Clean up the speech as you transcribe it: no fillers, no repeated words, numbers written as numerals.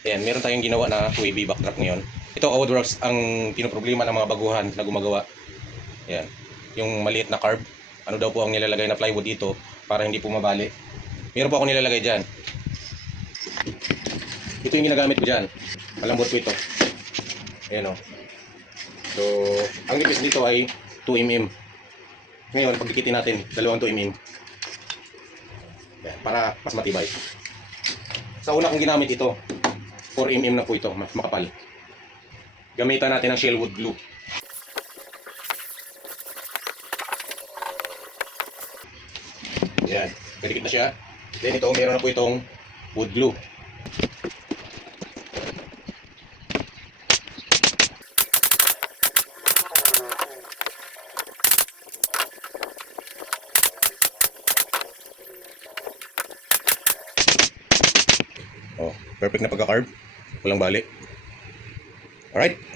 Ayan, meron tayong ginawa na 2AB backdrop ngayon. Ito, Woodworks, ang pinoproblema ng mga baguhan na gumagawa. Ayan, yung maliit na carb. Ano daw po ang nilalagay na plywood dito para hindi po mabali. Meron po ako nilalagay dyan. Ito yung ginagamit ko dyan. Malambot po ito. Ayan o. So, ang nipis dito ay 2mm. Ngayon, pagdikitin natin, dalawang 2mm. Ayan, para mas matibay. Sa una kong ginamit ito, 4mm na po ito, mas makapal. Gamitan natin ng Shellwood glue. Ayan, kadikit na siya. Then ito, meron na po itong wood glue. Oh, perfect na pagka-carb. Walang bali. Alright.